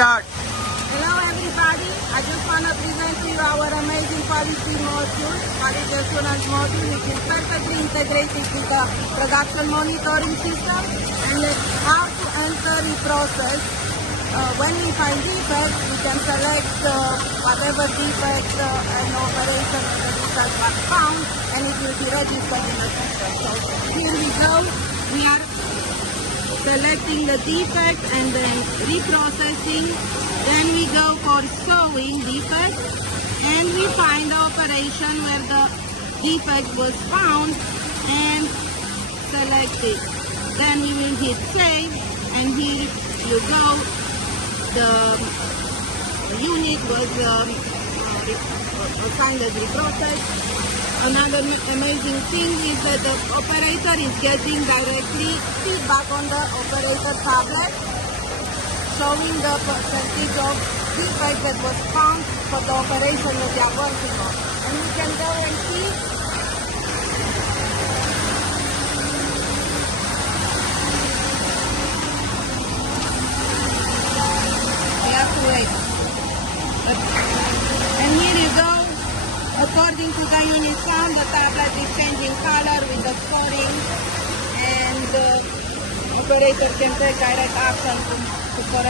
Start. Hello everybody, I just want to present to you our amazing quality module, quality assurance module, which is perfectly integrated with the production monitoring system, and how to enter the process. When we find defects, we can select whatever defect and operation the defect was found, and it will be registered in the system. So here we go. We are selecting the defect and then reprocessing. Then we go for SEWING DEFECT, and we find the operation where the defect was found and select it. Then we will hit save, and here you go. The unit was assigned as reprocessed. Another amazing thing is that the operator is getting directly feedback on the operator tablet, showing the percentage of defect that was found for the operation that they are working on. And we can go and see we have to wait. And here you go. According to the unit sound, the tablet is changing color with the scoring, and the operator can take direct action to correct